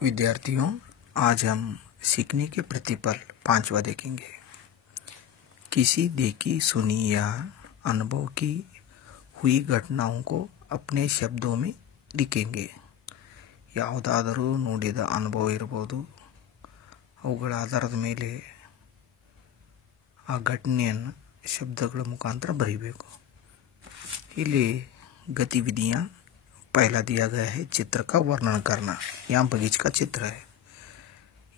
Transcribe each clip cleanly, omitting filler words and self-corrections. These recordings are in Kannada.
विद्यार्थियों, आज हम सीखने के प्रतिपल 5वां देखेंगे। किसी देखी सुनी या अनुभव की हुई घटनाओं को अपने ಶಬ್ದों में लिखेंगे। ಯಾವುದಾದರೂ ನೋಡಿದ ಅನುಭವ ಇರಬಹುದು, ಅವುಗಳ ಆಧಾರದ ಮೇಲೆ ಆ ಘಟನೆಯನ್ನು ಶಬ್ದಗಳ ಮುಖಾಂತರ ಬರೀಬೇಕು। ಇಲ್ಲಿ गतिविधियाँ पहला दिया गया है, चित्र का वर्णन करना। यहाँ बगीचे का चित्र है।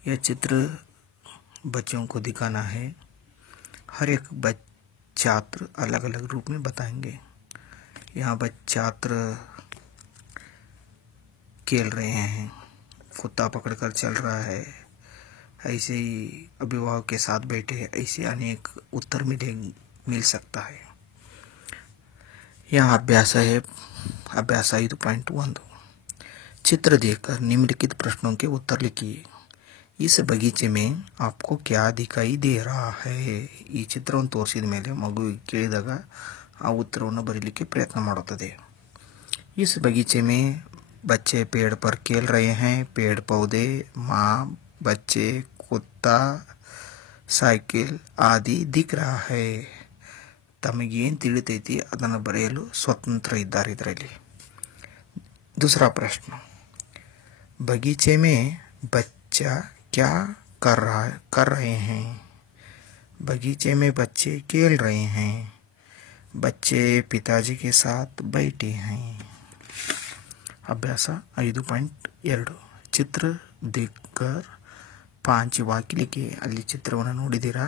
यह चित्र बच्चों को दिखाना है। हर एक छात्र अलग अलग रूप में बताएंगे। यहाँ छात्र खेल रहे हैं, कुत्ता पकड़कर चल रहा है, ऐसे ही अभिभावक के साथ बैठे हैं, ऐसे अनेक उत्तर मिल सकता है। यहाँ अभ्यास है। अभ्यास 5.1 चित्र देखकर निम्नलिखित प्रश्नों के उत्तर लिखिए। इस बगीचे में आपको क्या दिखाई दे रहा है? ಈ ಚಿತ್ರವನ್ನು ತೋರಿಸಿದ ಮೇಲೆ ಮಗುವಿಗೆ ಕೇಳಿದಾಗ ಆ ಉತ್ತರವನ್ನು ಬರೀಲಿಕ್ಕೆ ಪ್ರಯತ್ನ ಮಾಡುತ್ತದೆ। इस बगीचे में बच्चे पेड़ पर खेल रहे हैं। पेड़ पौधे, माँ, बच्चे, कुत्ता, साइकिल आदि दिख रहा है। ತಮಗೇನು ತಿಳಿತೈತಿ ಅದನ್ನು ಬರೆಯಲು ಸ್ವತಂತ್ರ ಇದ್ದಾರೆ ಇದರಲ್ಲಿ। दूसरा प्रश्न, बगीचे में बच्चा क्या कर रहे हैं? बगीचे में बच्चे खेल रहे हैं। बच्चे पिताजी के साथ बैठे हैं। अभ्यास 5.2 चित्र देखकर 5 ವಾಕ್ಯ लिखिए। ಅಲ್ಲಿ ಚಿತ್ರವನ್ನು ನೋಡಿದ್ದೀರಾ,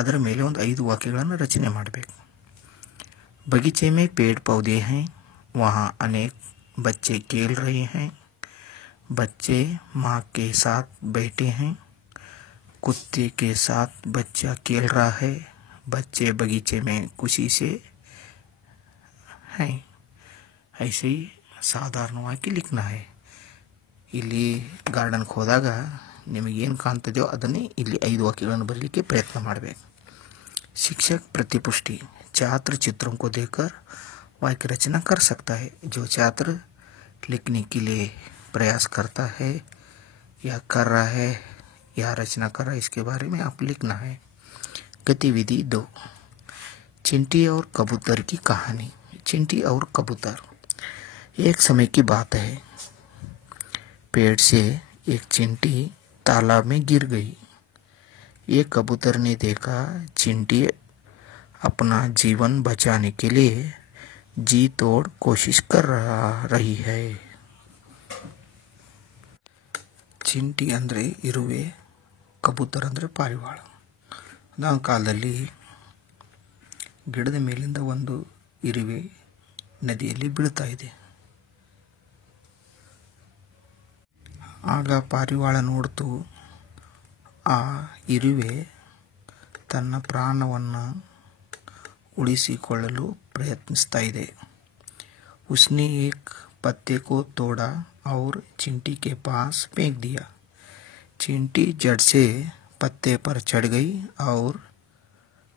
ಅದರ ಮೇಲೆ ಒಂದು 5 ವಾಕ್ಯಗಳನ್ನು ರಚನೆ ಮಾಡಬೇಕು। बगीचे में पेड़ पौधे हैं, वहाँ अनेक बच्चे खेल रहे हैं। बच्चे माँ के साथ बैठे हैं। कुत्ते के साथ बच्चा खेल रहा है। बच्चे बगीचे में खुशी से हैं। ऐसे ही ಸಾಧಾರಣವಾಗಿ लिखना है। ಇಲ್ಲಿ ಗಾರ್ಡನ್ಗೆ ಹೋದಾಗ ನಿಮಗೇನು ಕಾಣ್ತದೆಯೋ ಅದನ್ನೇ ಇಲ್ಲಿ 5 ವಾಕ್ಯಗಳನ್ನು ಬರಲಿಕ್ಕೆ ಪ್ರಯತ್ನ ಮಾಡಬೇಕು। शिक्षक प्रतिपुष्टि, छात्र चित्रों को देखकर वाक्य रचना कर सकता है। जो छात्र लिखने के लिए प्रयास करता है या कर रहा है या रचना कर रहा है, इसके बारे में आप लिखना है। गतिविधि 2 चिंटी और कबूतर की कहानी। चिंटी और कबूतर। एक समय की बात है, पेड़ से एक चिंटी तालाब में गिर गई। एक कबूतर ने देखा चिंटी अपना जीवन बचाने के लिए जी तोड़ कोशिश कर रही है। ಚಿಂಟಿ ಅಂದರೆ ಇರುವೆ, ಕಬೂತರ ಅಂದರೆ ಪಾರಿವಾಳ। ಆ ಕಾಲದಲ್ಲಿ ಗಿಡದ ಮೇಲಿಂದ ಒಂದು ಇರುವೆ ನದಿಯಲ್ಲಿ ಬೀಳ್ತಾ ಇದೆ। ಆಗ ಪಾರಿವಾಳ ನೋಡ್ತು, ಆ ಇರುವೆ ತನ್ನ ಪ್ರಾಣವನ್ನು ಉಳಿಸಿಕೊಳ್ಳಲು ಪ್ರಯತ್ನಿಸ್ತಾ ಇದೆ। उसने एक पत्ते को तोड़ा और चिंटी के पास फेंक दिया। चिंटी जड़ से पत्ते पर चढ़ गई और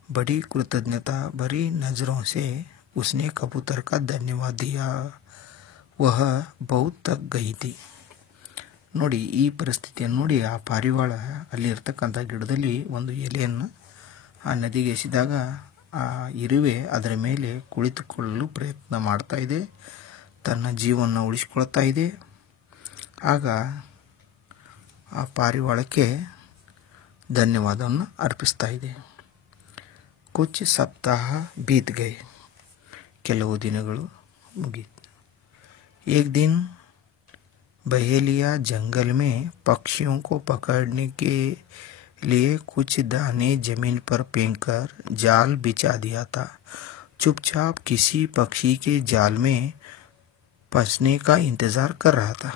बड़ी कृतज्ञता भरी नज़रों से उसने कबूतर का धन्यवाद दिया। वह बहुत थक गई थी। ನೋಡಿ, ಈ ಪರಿಸ್ಥಿತಿಯನ್ನು ನೋಡಿ ಆ ಪಾರಿವಾಳ ಅಲ್ಲಿರ್ತಕ್ಕಂಥ ಗಿಡದಲ್ಲಿ ಒಂದು ಎಲೆಯನ್ನು ಆ ನದಿಗೆ ಎಸೆದಾಗ ಆ ಇರುವೆ ಅದರ ಮೇಲೆ ಕುಳಿತುಕೊಳ್ಳಲು ಪ್ರಯತ್ನ ಮಾಡ್ತಾ ಇದೆ, ತನ್ನ ಜೀವನ ಉಳಿಸಿಕೊಳ್ತಾ ಇದೆ। ಆಗ ಆ ಪಾರಿವಾಳಕ್ಕೆ ಧನ್ಯವಾದವನ್ನು ಅರ್ಪಿಸ್ತಾ ಇದೆ। ಕುಚ್ ಸಪ್ತಾಹ ಬೀತ್ ಗಯೆ, ಕೆಲವು ದಿನಗಳು ಮುಗೀತು। ಏಕ್ ದಿನ बहेलिया जंगल में पक्षियों को पकड़ने के लिए कुछ दाने जमीन पर फेंककर जाल बिछा दिया था। चुपचाप किसी पक्षी के जाल में फंसने का इंतज़ार कर रहा था।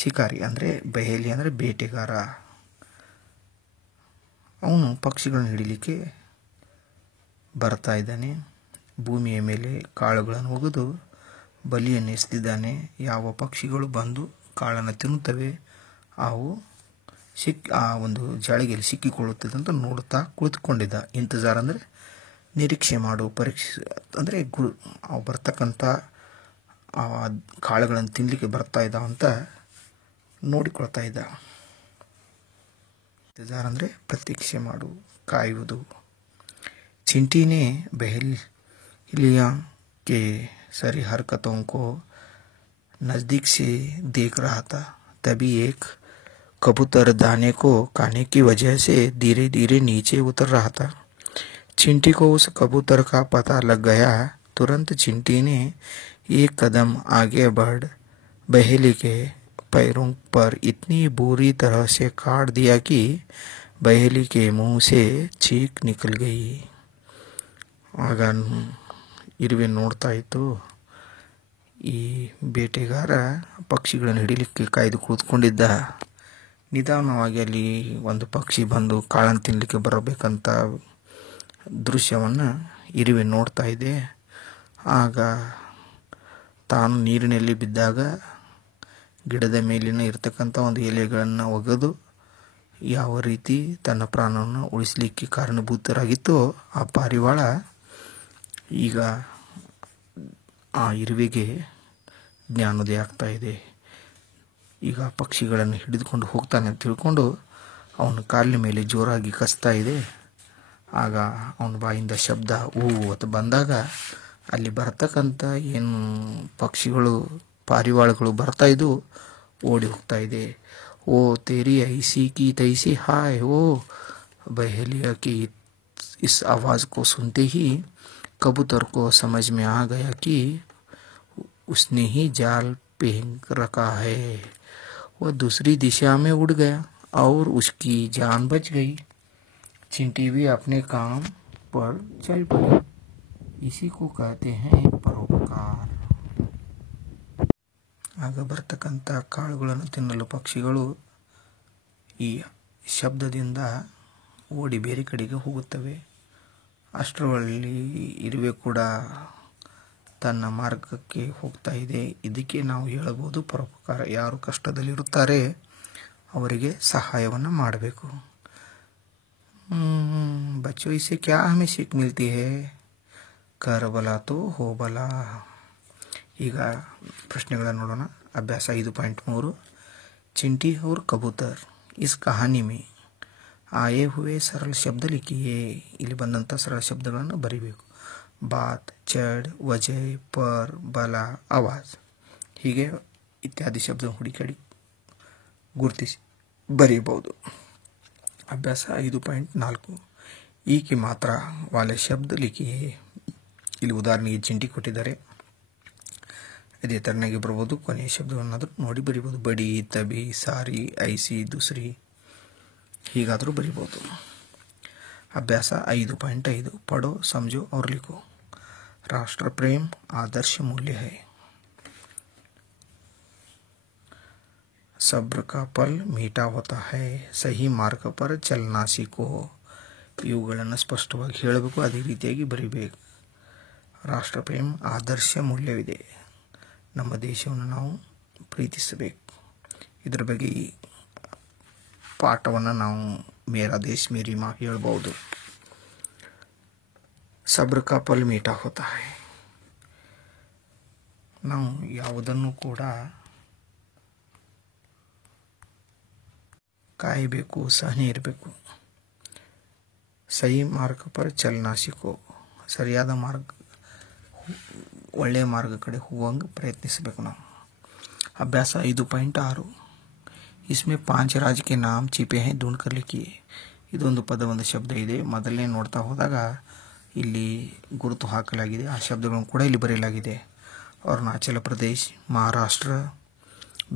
शिकारी ಅಂದರೆ ಬಹೇಲಿ ಅಂದರೆ ಬೇಟೆಗಾರ। ಅವನು ಪಕ್ಷಿಗಳನ್ನು ಹಿಡಿಲಿಕ್ಕೆ ಬರ್ತಾ ಇದ್ದಾನೆ। ಭೂಮಿಯ ಮೇಲೆ ಕಾಳುಗಳನ್ನು ಒಗೆದು ಬಲಿಯನ್ನು ಎಸೆದಿದ್ದಾನೆ। ಯಾವ ಪಕ್ಷಿಗಳು ಬಂದು ಕಾಳನ್ನು ತಿನ್ನುತ್ತವೆ ಅವು ಆ ಒಂದು ಜಾಳಿಗೆಯಲ್ಲಿ ಸಿಕ್ಕಿಕೊಳ್ಳುತ್ತದೆ ಅಂತ ನೋಡ್ತಾ ಕುಳಿತುಕೊಂಡಿದ್ದ। ಇಂತಜಾರ್ ಅಂದರೆ ನಿರೀಕ್ಷೆ ಮಾಡು, ಪರೀಕ್ಷೆ ಅಂದರೆ ಅವು ಬರ್ತಕ್ಕಂಥ ಕಾಳುಗಳನ್ನು ತಿನ್ನಲಿಕ್ಕೆ ಬರ್ತಾ ಇದ್ದಾವಂತ ನೋಡಿಕೊಳ್ತಾ ಇದ್ದ. ಇಂತಜಾರ್ ಅಂದರೆ ಪ್ರತೀಕ್ಷೆ ಮಾಡು, ಕಾಯುವುದು. चिंटी ने बहेलिया के सारी हरकतों को नज़दीक से देख रहा था. तभी एक कबूतर दाने को खाने की वजह से धीरे धीरे नीचे उतर रहा था. चिंटी को उस कबूतर का पता लग गया. तुरंत चिंटी ने एक कदम आगे बढ़ बहेली के पैरों पर इतनी बुरी तरह से काट दिया कि बहेली के मुंह से चीख निकल गई. ಆಗ ಇರುವೆ ನೋಡ್ತಾ ಇತ್ತು. ಈ ಬೇಟೆಗಾರ ಪಕ್ಷಿಗಳನ್ನು ಹಿಡಿಲಿಕ್ಕೆ ಕಾಯ್ದು ಕೂತ್ಕೊಂಡಿದ್ದ. ನಿಧಾನವಾಗಿ ಅಲ್ಲಿ ಒಂದು ಪಕ್ಷಿ ಬಂದು ಕಾಳನ್ನು ತಿನ್ನಲಿಕ್ಕೆ ಬರಬೇಕಂತ ದೃಶ್ಯವನ್ನು ಇರುವೆ ನೋಡ್ತಾ ಇದೆ. ಆಗ ತಾನು ನೀರಿನಲ್ಲಿ ಬಿದ್ದಾಗ ಗಿಡದ ಮೇಲಿನ ಇರ್ತಕ್ಕಂಥ ಒಂದು ಎಲೆಗಳನ್ನು ಒಗೆದು ಯಾವ ರೀತಿ ತನ್ನ ಪ್ರಾಣವನ್ನು ಉಳಿಸಲಿಕ್ಕೆ ಕಾರಣಭೂತರಾಗಿತ್ತೋ ಆ ಪಾರಿವಾಳ ಈಗ ಆ ಇರುವೆಗೆ ಜ್ಞಾನೋದಯ ಆಗ್ತಾ ಇದೆ. ಈಗ ಪಕ್ಷಿಗಳನ್ನು ಹಿಡಿದುಕೊಂಡು ಹೋಗ್ತಾನೆ ಅಂತ ತಿಳ್ಕೊಂಡು ಅವನ ಕಾಲಿನ ಮೇಲೆ ಜೋರಾಗಿ ಕಸ್ತಾ ಇದೆ. ಆಗ ಅವನ ಬಾಯಿಂದ ಶಬ್ದ ಹೂ ಅಂತ ಬಂದಾಗ ಅಲ್ಲಿ ಬರ್ತಕ್ಕಂಥ ಏನು ಪಕ್ಷಿಗಳು ಪಾರಿವಾಳಗಳು ಬರ್ತಾ ಇದ್ದು ಓಡಿ ಹೋಗ್ತಾ ಇದೆ. ಓ तेरी ऐसी की तैसी हाय. ओ बहेलिया की इस आवाज़ को सुनते ही कबूतर को समझ में आ गया कि उसने ही जाल फेंक रखा है. वह दूसरी दिशा में उड़ गया और उसकी जान बच गई. चिंटी भी अपने काम पर चल पड़ी. इसी को कहते हैं परोपकार. ಆಗ ಬರ್ತಕ್ಕಂಥ ಕಾಳುಗಳನ್ನು ತಿನ್ನಲು ಪಕ್ಷಿಗಳು ಈ ಶಬ್ದದಿಂದ ಓಡಿ ಬೇರೆ ಕಡೆಗೆ ಹೋಗುತ್ತವೆ. ಅಷ್ಟರಲ್ಲಿ ಇರುವೆ ಕೂಡ ತನ್ನ ಮಾರ್ಗಕ್ಕೆ ಹೋಗ್ತಾ ಇದೆ. ಇದಕ್ಕೆ ನಾವು ಹೇಳಬಹುದು ಪರೋಪಕಾರ. ಯಾರು ಕಷ್ಟದಲ್ಲಿರುತ್ತಾರೆ ಅವರಿಗೆ ಸಹಾಯವನ್ನು ಮಾಡಬೇಕು. बच्चों इससे क्या हमें सीख मिलती है? कर भला तो हो भला. ಈಗ ಪ್ರಶ್ನೆಗಳನ್ನು ನೋಡೋಣ. ಅಭ್ಯಾಸ 5.3 चिंटी और कबूतर. इस कहानी में आए हुए सरल शब्द लिखिए. ಇಲ್ಲಿ ಬಂದಂಥ ಸರಳ ಶಬ್ದಗಳನ್ನು ಬರಿಬೇಕು. ಬಾತ್, ಚಡ್, ವಜೆ, ಪರ್, ಬಲ, ಆವಾಜ್ ಹೀಗೆ ಇತ್ಯಾದಿ ಶಬ್ದ ಹುಡುಕಿ ಗುರುತಿಸಿ ಬರೀಬಹುದು. ಅಭ್ಯಾಸ 5.4 ಈ ಕಿ ಮಾತ್ರ ವಾಲೆ ಶಬ್ದ ಲಿಖಿಯೇ. ಇಲ್ಲಿ ಉದಾಹರಣೆಗೆ ಚಿಂಟಿ ಕೊಟ್ಟಿದ್ದಾರೆ. ಇದೇ ಥರನಾಗಿ ಬರ್ಬೋದು. ಕೊನೆಯ ಶಬ್ದವನ್ನಾದರೂ ನೋಡಿ ಬರಿಬೋದು. ಬಡಿ, ತಬಿ, ಸಾರಿ, ಐಸಿ, ದುಸ್ರಿ ಹೀಗಾದರೂ ಬರಿಬೋದು. ಅಭ್ಯಾಸ 5.5 ಪढ़ो समझो और लिखो. राष्ट्र प्रेम आदर्श मूल्य है. सब्र का फल मीठा होता है. सही मार्ग पर चलना सीखो. ಇವುಗಳನ್ನು ಸ್ಪಷ್ಟವಾಗಿ ಹೇಳಬೇಕು, ಅದೇ ರೀತಿಯಾಗಿ ಬರಿಬೇಕು. ರಾಷ್ಟ್ರ ಪ್ರೇಮ ಆದರ್ಶ ಮೂಲ್ಯವಿದೆ. ನಮ್ಮ ದೇಶವನ್ನು ನಾವು ಪ್ರೀತಿಸಬೇಕು. ಇದರ ಬಗ್ಗೆ ಈ ಪಾಠವನ್ನು ನಾವು ಮೇರಾ ದೇಶ ಮೇರಿ ಮಾ ಹೇಳ್ಬೋದು. ಸಬ್ರ ಕಾ ಫಲ್ ಮೀಠಾ ಹೋತಾ ಹೈ. ನಾವು ಯಾವುದನ್ನು ಕೂಡ ಕಾಯಬೇಕು, ಸಹನೆ ಇರಬೇಕು. ಸಹಿ ಮಾರ್ಗ ಪರ ಚಲನಾ ಸಿಕ್ಕೋ. ಸರಿಯಾದ ಮಾರ್ಗ, ಒಳ್ಳೆಯ ಮಾರ್ಗ ಕಡೆ ಹೋಗುವಂಗೆ ಪ್ರಯತ್ನಿಸಬೇಕು ನಾವು. ಅಭ್ಯಾಸ 5.6 इसमें 5 राज्य के नाम छिपे हैं, ढूंढ कर लिखिए. ಇದೊಂದು ಪದ, ಒಂದು ಶಬ್ದ ಇದೆ. ಮೊದಲನೇ ನೋಡ್ತಾ ಹೋದಾಗ ಇಲ್ಲಿ ಗುರುತು ಹಾಕಲಾಗಿದೆ. ಆ ಶಬ್ದಗಳನ್ನು ಕೂಡ ಇಲ್ಲಿ ಬರೆಯಲಾಗಿದೆ. ಅರುಣಾಚಲ ಪ್ರದೇಶ್, ಮಹಾರಾಷ್ಟ್ರ,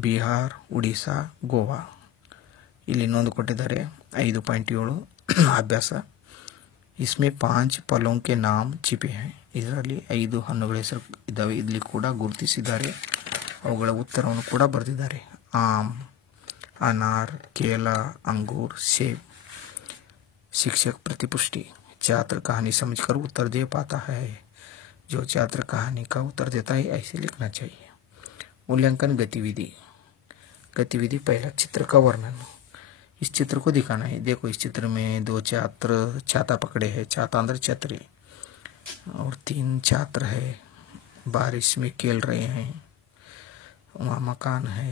ಬಿಹಾರ್, ಒಡಿಶಾ, ಗೋವಾ. ಇಲ್ಲಿ ಇನ್ನೊಂದು ಕೊಟ್ಟಿದ್ದಾರೆ 5.7 ಅಭ್ಯಾಸ. इसमें 5 फलों के नाम छिपे हैं. ಇದರಲ್ಲಿ 5 ಹಣ್ಣುಗಳ ಹೆಸರು ಇದ್ದಾವೆ. ಇಲ್ಲಿ ಕೂಡ ಗುರುತಿಸಿದ್ದಾರೆ. ಅವುಗಳ ಉತ್ತರವನ್ನು ಕೂಡ ಬರೆದಿದ್ದಾರೆ. ಆಮ್, अनार, केला, अंगूर, सेब. शिक्षक प्रतिपुष्टि. छात्र कहानी समझकर उत्तर दे पाता है. जो छात्र कहानी का उत्तर देता है ऐसे लिखना चाहिए. मूल्यांकन गतिविधि. गतिविधि पहला, चित्र का वर्णन. इस चित्र को दिखाना है. देखो इस चित्र में 2 छात्र छाता पकड़े हैं. छाता अंदर छतरी, और 3 छात्र है बारिश में खेल रहे हैं. वहाँ मकान है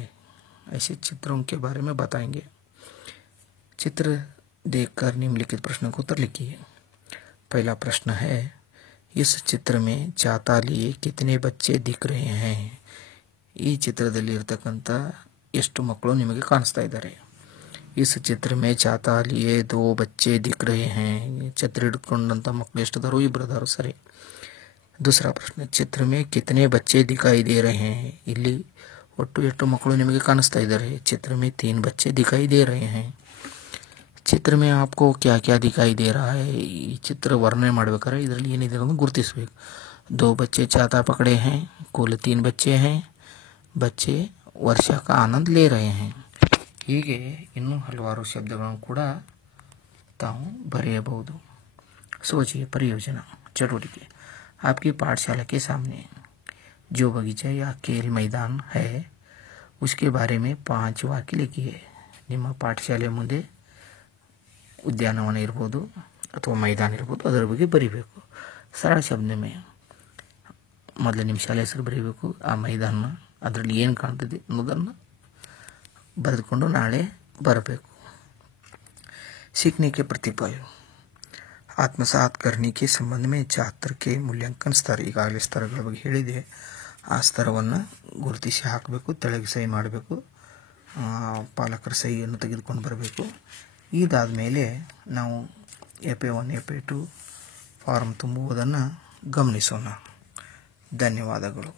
ऐसे चित्रों के बारे में बताएंगे। चित्र देखकर निम्नलिखित प्रश्नों को उत्तर लिखिए। पहला प्रश्न है, इस चित्र में ಚಾತಾ लिए कितने बच्चे दिख रहे हैं? ಈ ಚಿತ್ರದಲ್ಲಿ ಇರತಕ್ಕಂತ ಎಷ್ಟು ಮಕ್ಕಳು ನಿಮಗೆ ಕಾಣಿಸ್ತಾ ಇದ್ದಾರೆ? इस चित्र में ಚಾತಾ लिए 2 बच्चे दिख रहे हैं। ಛತ್ರಿ ಹಿಡ್ಕೊಂಡಂತ ಮಕ್ಕಳು ಎಷ್ಟು ಇದ್ದಾರೆ? ಇಬ್ಬರು ಇದ್ದಾರೆ, ಸರಿ। दूसरा प्रश्न, चित्र में कितने बच्चे दिखाई दे रहे हैं? ಇಲ್ಲಿ ಒಟ್ಟು ಎಷ್ಟು ಮಕ್ಕಳು ನಿಮಗೆ ಕಾಣಿಸ್ತಾ ಇದ್ದಾರೆ? चित्र में 3 बच्चे दिखाई दे रहे हैं। चित्र में आपको क्या क्या दिखाई दे रहा है? ಈ ಚಿತ್ರ ವರ್ಣನೆ ಮಾಡಬೇಕಾದ್ರೆ ಇದರಲ್ಲಿ ಏನಿದೆ ಅನ್ನೋದು ಗುರುತಿಸಬೇಕು। 2 बच्चे छाता पकड़े हैं, कुल 3 बच्चे हैं, बच्चे ವರ್ಷ का आनंद ले रहे हैं। ಹೀಗೆ ಇನ್ನೂ ಹಲವಾರು ಶಬ್ದಗಳನ್ನು ಕೂಡ ತಾವು ಬರೆಯಬಹುದು। सोचिए परियोजना चटुवटिके, आपकी पाठशाला के सामने जो बगीचा या खेल मैदान है उसके बारे में 5 वाक्य लिखिए। ನಿಮ್ಮ ಪಾಠಶಾಲೆ ಮುಂದೆ ಉದ್ಯಾನವನ ಇರ್ಬೋದು ಅಥವಾ ಮೈದಾನ ಇರ್ಬೋದು, ಅದರ ಬಗ್ಗೆ ಬರೀಬೇಕು। ಸರಳ ಶಬ್ದ ಮೇ ಮೊದಲು ನಿಮ್ಮ ಶಾಲೆ ಹೆಸರು ಬರೀಬೇಕು, ಆ ಮೈದಾನ ಅದರಲ್ಲಿ ಏನು ಕಾಣ್ತದೆ ಅನ್ನೋದನ್ನು ಬರೆದುಕೊಂಡು ನಾಳೆ ಬರಬೇಕು। सीखने के प्रतिफल आत्मसात करने के संबंध में छात्र के मूल्यांकन स्तर, ಈಗಾಗಲೇ ಸ್ತರಗಳ ಬಗ್ಗೆ ಹೇಳಿದೆ, ಆ ಸ್ತರವನ್ನು ಗುರುತಿಸಿ ಹಾಕಬೇಕು, ತೆಳಗೆ ಸಹಿ ಮಾಡಬೇಕು, ಪಾಲಕರ ಸಹಿಯನ್ನು ತೆಗೆದುಕೊಂಡು ಬರಬೇಕು। ಇದಾದ ಮೇಲೆ ನಾವು FA1 FA2 ಫಾರ್ಮ್ ತುಂಬುವುದನ್ನು ಗಮನಿಸೋಣ। ಧನ್ಯವಾದಗಳು।